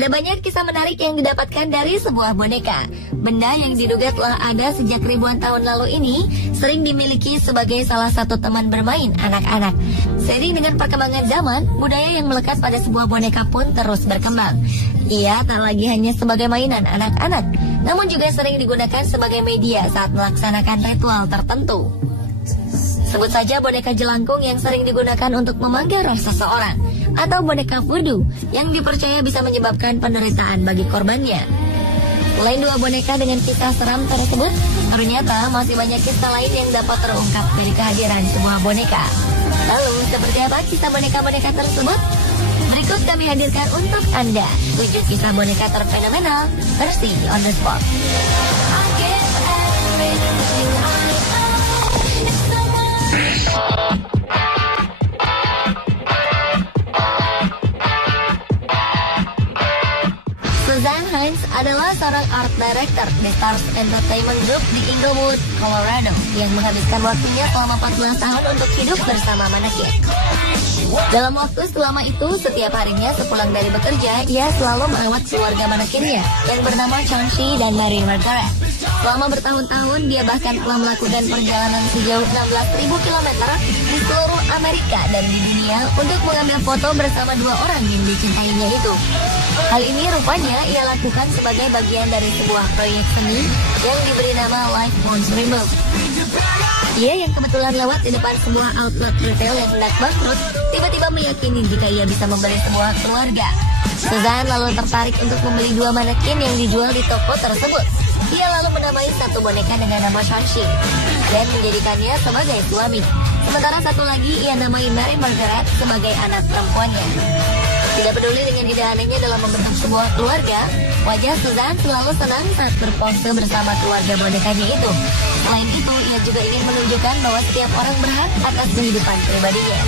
Ada banyak kisah menarik yang didapatkan dari sebuah boneka. Benda yang diduga telah ada sejak ribuan tahun lalu ini sering dimiliki sebagai salah satu teman bermain anak-anak. Seiring dengan perkembangan zaman, budaya yang melekat pada sebuah boneka pun terus berkembang. Ia tak lagi hanya sebagai mainan anak-anak, namun juga sering digunakan sebagai media saat melaksanakan ritual tertentu. Sebut saja boneka jelangkung yang sering digunakan untuk memanggil roh seseorang, atau boneka voodoo yang dipercaya bisa menyebabkan penderitaan bagi korbannya. Selain dua boneka dengan kisah seram tersebut, ternyata masih banyak kisah lain yang dapat terungkap dari kehadiran sebuah boneka. Lalu, seperti apa kisah boneka-boneka tersebut? Berikut kami hadirkan untuk Anda 7 kisah boneka terfenomenal versi On The Spot. Suzanne Hines adalah seorang art director di Stars Entertainment Group di Inglewood, Colorado, yang menghabiskan waktunya selama 14 tahun untuk hidup bersama manekin. Dalam waktu selama itu, setiap harinya sepulang dari bekerja, ia selalu merawat keluarga manekinnya yang bernama Chauncey dan Mary Margaret. Selama bertahun-tahun, dia bahkan telah melakukan perjalanan sejauh 16.000 km di seluruh Amerika dan di dunia untuk mengambil foto bersama dua orang yang dicintainya itu. Hal ini rupanya ia lakukan sebagai bagian dari sebuah proyek seni yang diberi nama Life Won't Remove. Ia yang kebetulan lewat di depan sebuah outlet retail yang hendak bangkrut, tiba-tiba meyakini jika ia bisa membeli sebuah keluarga. Suzanne lalu tertarik untuk membeli dua manekin yang dijual di toko tersebut. Ia lalu menamai satu boneka dengan nama Chauncey dan menjadikannya sebagai suami. Sementara satu lagi ia namai Mary Margaret sebagai anak perempuannya. Tidak peduli dengan ide anehnya dalam membentuk sebuah keluarga, wajah Suzanne selalu senang saat berpose bersama keluarga bonekanya itu. Selain itu, ia juga ingin menunjukkan bahwa setiap orang berhak atas kehidupan pribadinya.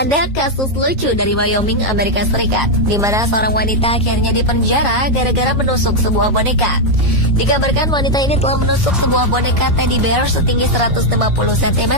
Ada kasus lucu dari Wyoming, Amerika Serikat, di mana seorang wanita akhirnya dipenjara gara-gara menusuk sebuah boneka. Dikabarkan wanita ini telah menusuk sebuah boneka teddy bear setinggi 150 cm.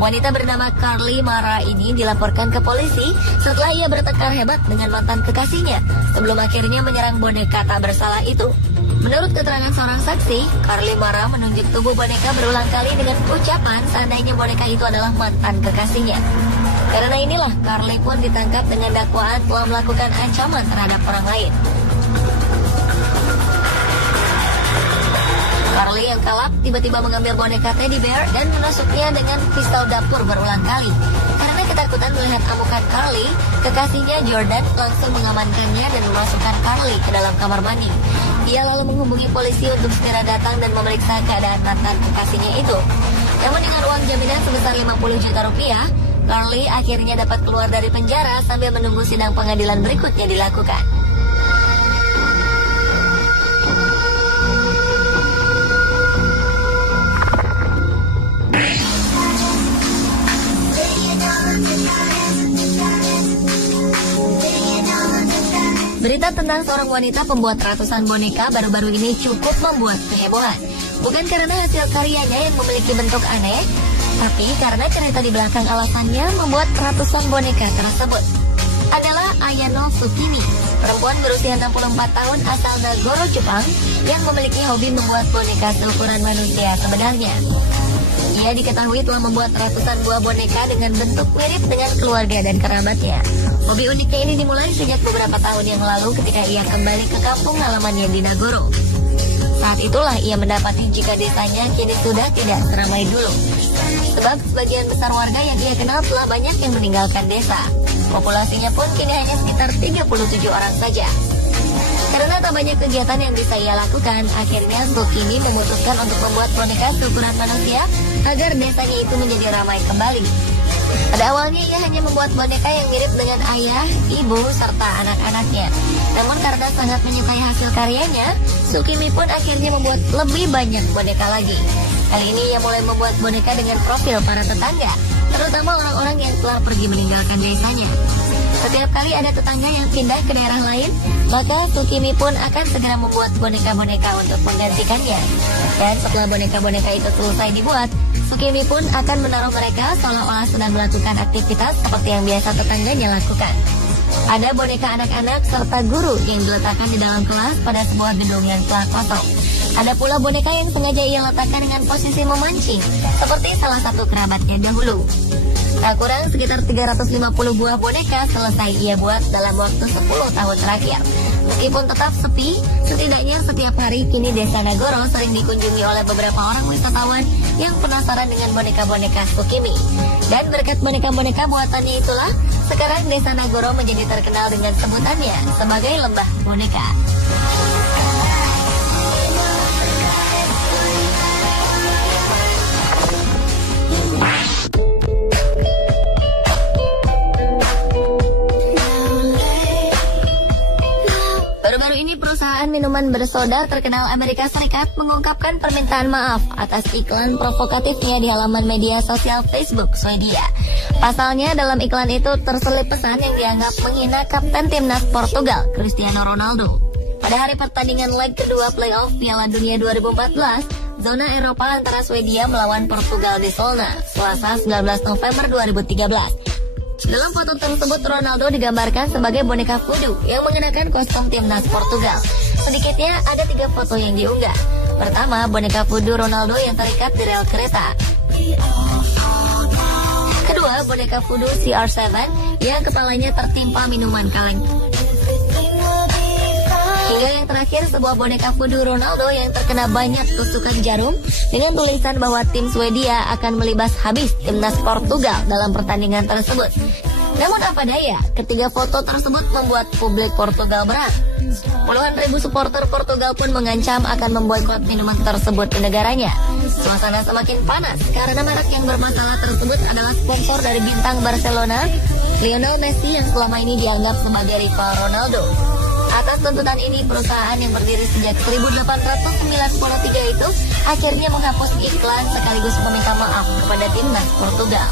Wanita bernama Carly Mara ini dilaporkan ke polisi setelah ia bertengkar hebat dengan mantan kekasihnya sebelum akhirnya menyerang boneka tak bersalah itu. Menurut keterangan seorang saksi, Carly Mara menunjuk tubuh boneka berulang kali dengan ucapan seandainya boneka itu adalah mantan kekasihnya. Karena inilah, Carly pun ditangkap dengan dakwaan telah melakukan ancaman terhadap orang lain. Carly yang kalap tiba-tiba mengambil boneka teddy bear dan menusuknya dengan pistol dapur berulang kali. Karena ketakutan melihat amukan Carly, kekasihnya Jordan langsung mengamankannya dan memasukkan Carly ke dalam kamar mandi. Dia lalu menghubungi polisi untuk segera datang dan memeriksa keadaan mantan kekasihnya itu. Namun dengan uang jaminan sebesar 50 juta rupiah, Carly akhirnya dapat keluar dari penjara sambil menunggu sidang pengadilan berikutnya dilakukan. Berita tentang seorang wanita pembuat ratusan boneka baru-baru ini cukup membuat kehebohan. Bukan karena hasil karyanya yang memiliki bentuk aneh, tapi karena cerita di belakang alasannya membuat ratusan boneka tersebut. Adalah Ayano Tsukimi, perempuan berusia 64 tahun asal Nagoro, Jepang, yang memiliki hobi membuat boneka seukuran manusia sebenarnya. Ia diketahui telah membuat ratusan buah boneka dengan bentuk mirip dengan keluarga dan kerabatnya. Hobi uniknya ini dimulai sejak beberapa tahun yang lalu ketika ia kembali ke kampung halamannya di Nagoro. Saat itulah ia mendapati jika desanya kini sudah tidak seramai dulu. Sebab sebagian besar warga yang ia kenal telah banyak yang meninggalkan desa. Populasinya pun kini hanya sekitar 37 orang saja. Karena tak banyak kegiatan yang bisa ia lakukan, akhirnya Tsukimi memutuskan untuk membuat boneka seukuran manusia agar desanya itu menjadi ramai kembali. Pada awalnya ia hanya membuat boneka yang mirip dengan ayah, ibu, serta anak-anaknya. Namun karena sangat menyukai hasil karyanya, Tsukimi pun akhirnya membuat lebih banyak boneka lagi. Kali ini ia mulai membuat boneka dengan profil para tetangga, terutama orang-orang yang telah pergi meninggalkan desanya. Setiap kali ada tetangga yang pindah ke daerah lain, maka Tsukimi pun akan segera membuat boneka-boneka untuk menggantikannya. Dan setelah boneka-boneka itu selesai dibuat, Tsukimi pun akan menaruh mereka seolah-olah sedang melakukan aktivitas seperti yang biasa tetangganya lakukan. Ada boneka anak-anak serta guru yang diletakkan di dalam kelas pada sebuah gedung yang telah kosong. Ada pula boneka yang sengaja ia letakkan dengan posisi memancing, seperti salah satu kerabatnya dahulu. Tak kurang sekitar 350 buah boneka selesai ia buat dalam waktu 10 tahun terakhir. Meskipun tetap sepi, setidaknya setiap hari kini Desa Nagoro sering dikunjungi oleh beberapa orang wisatawan yang penasaran dengan boneka-boneka Tsukimi. Dan berkat boneka-boneka buatannya itulah, sekarang Desa Nagoro menjadi terkenal dengan sebutannya sebagai Lembah Boneka. Baru-baru ini perusahaan minuman bersoda terkenal Amerika Serikat mengungkapkan permintaan maaf atas iklan provokatifnya di halaman media sosial Facebook Swedia. Pasalnya dalam iklan itu terselip pesan yang dianggap menghina kapten timnas Portugal, Cristiano Ronaldo. Pada hari pertandingan leg kedua playoff Piala Dunia 2014, zona Eropa antara Swedia melawan Portugal di Solna, Selasa 19 November 2013. Dalam foto tersebut, Ronaldo digambarkan sebagai boneka voodoo yang mengenakan kostum timnas Portugal. Sedikitnya ada 3 foto yang diunggah. Pertama, boneka voodoo Ronaldo yang terikat di rel kereta. Kedua, boneka voodoo CR7 yang kepalanya tertimpa minuman kaleng. Hingga yang terakhir, sebuah boneka voodoo Ronaldo yang terkena banyak tusukan jarum dengan tulisan bahwa tim Swedia akan melibas habis timnas Portugal dalam pertandingan tersebut. Namun apa daya, ketiga foto tersebut membuat publik Portugal berat. Puluhan ribu supporter Portugal pun mengancam akan memboikot minuman tersebut di negaranya. Suasana semakin panas karena merek yang bermasalah tersebut adalah sponsor dari bintang Barcelona, Lionel Messi, yang selama ini dianggap sebagai rival Ronaldo. Atas tuntutan ini, perusahaan yang berdiri sejak 1893 itu akhirnya menghapus iklan sekaligus meminta maaf kepada timnas Portugal.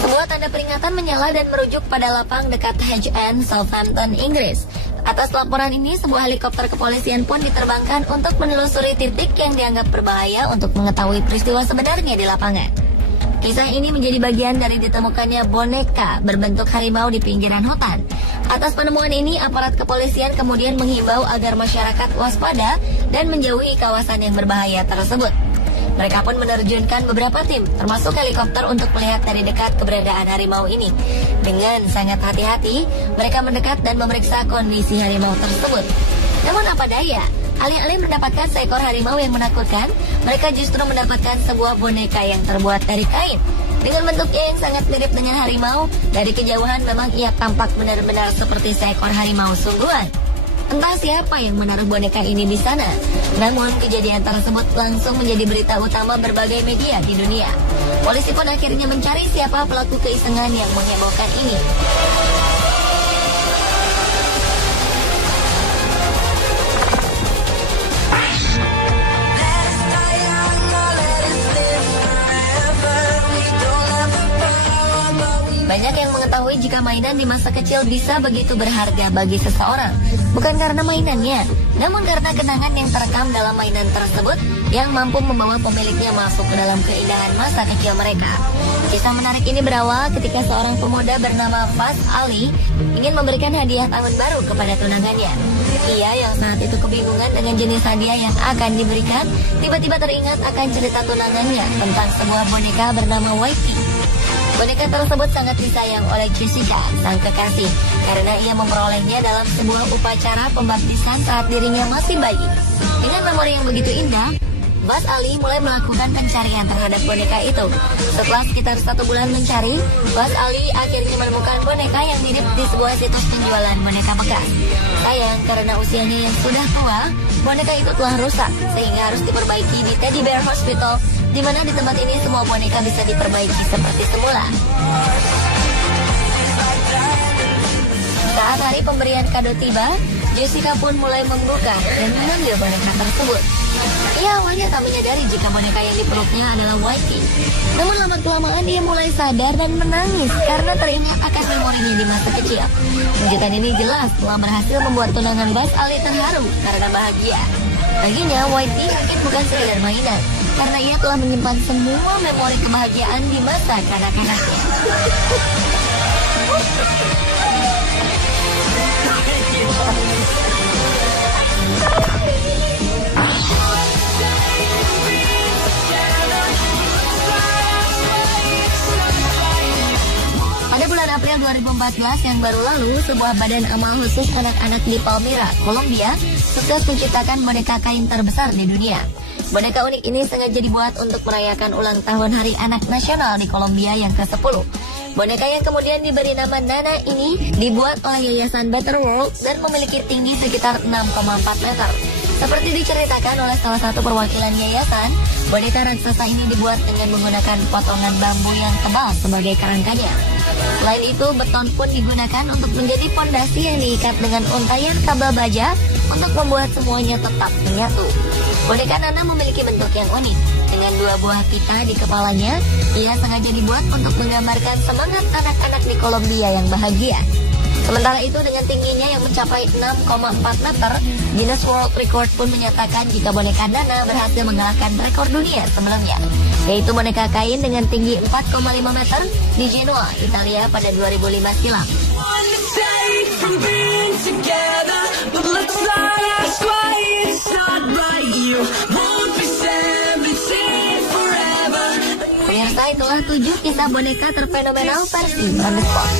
Sebuah tanda peringatan menyala dan merujuk pada lapang dekat Hedge End, Southampton, Inggris. Atas laporan ini, sebuah helikopter kepolisian pun diterbangkan untuk menelusuri titik yang dianggap berbahaya untuk mengetahui peristiwa sebenarnya di lapangan. Kisah ini menjadi bagian dari ditemukannya boneka berbentuk harimau di pinggiran hutan. Atas penemuan ini, aparat kepolisian kemudian menghimbau agar masyarakat waspada dan menjauhi kawasan yang berbahaya tersebut. Mereka pun menerjunkan beberapa tim, termasuk helikopter, untuk melihat dari dekat keberadaan harimau ini. Dengan sangat hati-hati, mereka mendekat dan memeriksa kondisi harimau tersebut. Namun apa daya, alih-alih mendapatkan seekor harimau yang menakutkan, mereka justru mendapatkan sebuah boneka yang terbuat dari kain. Dengan bentuknya yang sangat mirip dengan harimau, dari kejauhan memang ia tampak benar-benar seperti seekor harimau sungguhan. Entah siapa yang menaruh boneka ini di sana. Namun kejadian tersebut langsung menjadi berita utama berbagai media di dunia. Polisi pun akhirnya mencari siapa pelaku keisengan yang menghebohkan ini. Banyak yang mengetahui jika mainan di masa kecil bisa begitu berharga bagi seseorang. Bukan karena mainannya, namun karena kenangan yang terekam dalam mainan tersebut yang mampu membawa pemiliknya masuk ke dalam keindahan masa kecil mereka. Kisah menarik ini berawal ketika seorang pemuda bernama Buzz Ali ingin memberikan hadiah tahun baru kepada tunangannya. Ia yang saat itu kebingungan dengan jenis hadiah yang akan diberikan, tiba-tiba teringat akan cerita tunangannya tentang sebuah boneka bernama Whitey. Boneka tersebut sangat disayang oleh Jessica, sang kekasih, karena ia memperolehnya dalam sebuah upacara pembaptisan saat dirinya masih bayi. Dengan memori yang begitu indah, Buzz Ali mulai melakukan pencarian terhadap boneka itu. Setelah sekitar 1 bulan mencari, Buzz Ali akhirnya menemukan boneka yang mirip di sebuah situs penjualan boneka bekas. Sayang, karena usianya yang sudah tua, boneka itu telah rusak, sehingga harus diperbaiki di Teddy Bear Hospital, di mana di tempat ini semua boneka bisa diperbaiki seperti semula. pemberian kado tiba, Jessica pun mulai membuka dan mengambil boneka tersebut. Ia awalnya tak menyadari jika boneka yang dipeluknya adalah Whitey. Namun lama-kelamaan dia mulai sadar dan menangis karena teringat akan memorinya di masa kecil. Kejutan ini jelas telah berhasil membuat tunangan Buzz Ali terharu karena bahagia. Baginya, Whitey mungkin bukan sekedar mainan, karena ia telah menyimpan semua memori kebahagiaan di masa kanak-kanaknya. Pada bulan April 2014 yang baru lalu, sebuah badan amal khusus anak-anak di Palmyra, Kolombia, sukses menciptakan boneka kain terbesar di dunia. Boneka unik ini sengaja dibuat untuk merayakan ulang tahun Hari Anak Nasional di Kolombia yang ke-10. Boneka yang kemudian diberi nama Nana ini dibuat oleh Yayasan Better World dan memiliki tinggi sekitar 6,4 meter. Seperti diceritakan oleh salah satu perwakilan yayasan, boneka raksasa ini dibuat dengan menggunakan potongan bambu yang tebal sebagai kerangkanya. Selain itu, beton pun digunakan untuk menjadi fondasi yang diikat dengan untaian kabel baja untuk membuat semuanya tetap menyatu. Boneka Nana memiliki bentuk yang unik. Dengan 2 buah pita di kepalanya, ia sengaja dibuat untuk menggambarkan semangat anak-anak di Kolombia yang bahagia. Sementara itu, dengan tingginya yang mencapai 6,4 meter, Guinness World Record pun menyatakan jika boneka Nana berhasil mengalahkan rekor dunia sebelumnya, yaitu boneka kain dengan tinggi 4,5 meter di Genoa, Italia pada 2005 silam. Pemirsa, itulah 7 kisah boneka terfenomenal versi On The Spot.